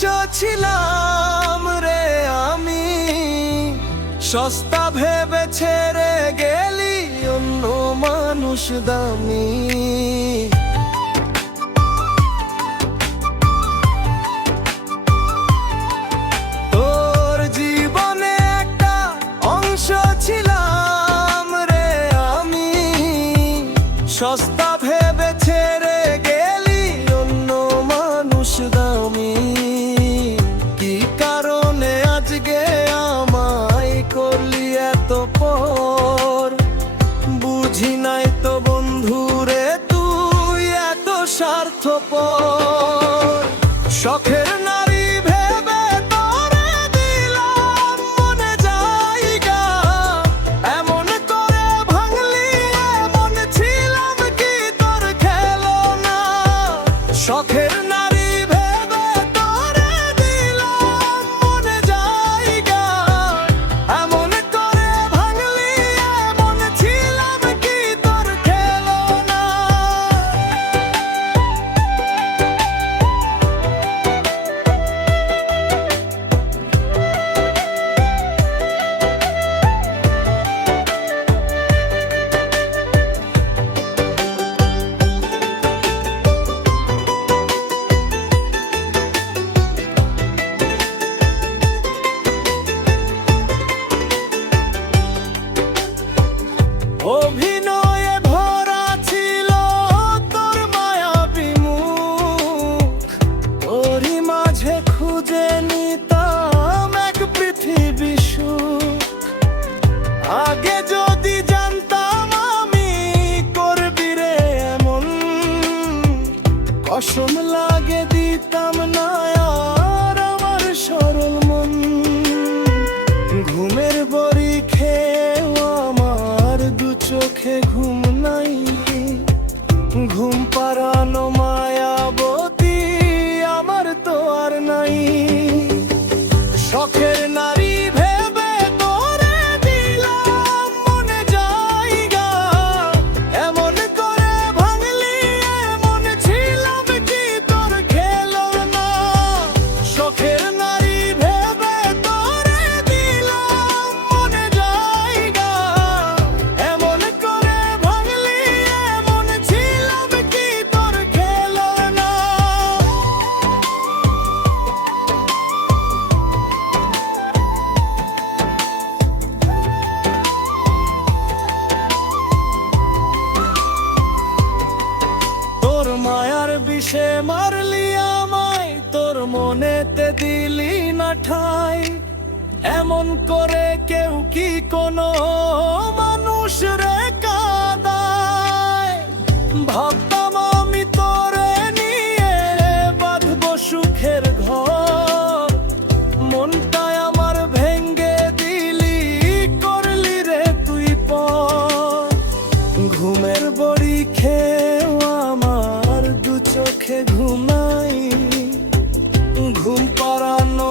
অংশ ছিলাম রে আমি, সস্তা ভেবে ছেড়ে গেলি অন্য মানুষ দামি। তোর জীবনে একটা অংশ ছিলাম রে আমি, সস্তা ভেবে ছেড়ে গেলি অন্য মানুষ দামি। কি কারণে আজকে আমায় করলি এত পর, বুঝি নাই তো বন্ধুরে তুই এত স্বার্থপর। শখের নারী ভেবে তোরে দিলাম মনে জায়গা, এমন করে ভাঙলি এমন ছিলাম কি তোর খেলনা। শখের নারী ভেবে তোরে দিলাম মনে জায়গা, এমন করে ভাঙলি এমন ছিলাম কি তোর খেলনা। অভিনয়ে ভরা ছিল তোর মায়াবী মুখ, তোরই মাঝে খুঁজে নিতাম এক পৃথিবী সুখ। আগে যদি জানতাম আমি করবি রে এমন, কসম লাগে দিতাম না আর আমার সরল মন। ঘুমের বড়ি খেয়েও আমার দু চোখে ঘুম নাই, ঘুম পাড়ানো মায়াবতী আমার তো আর নাই। শখের নারী ভেবে তোরে দিলাম মনে জায়গা, এমন করে ভাঙলি এমন ছিলাম কি তোর খেলনা। শখের নারী ভেবে তোরে দিলাম মনে জায়গা, এমন করে ভাঙলি এমন ছিলাম কি তোর খেলনা। তোর মায়ার বিষে মারলি আমায়, তোর মনেতে দিলি না ঠাই। এমন করে কেউ কি কোনো মানুষ রে কাঁদায়। ভাবতাম আমি তোরে নিয়ে বাঁধবো সুখের ঘর, মনটায় আমার ভেঙ্গে দিলি করলি রে তুই পর। ঘুমের বড়ি খেয়েও আমার দু চোখে ঘুমাই, ঘুম পাড়ানো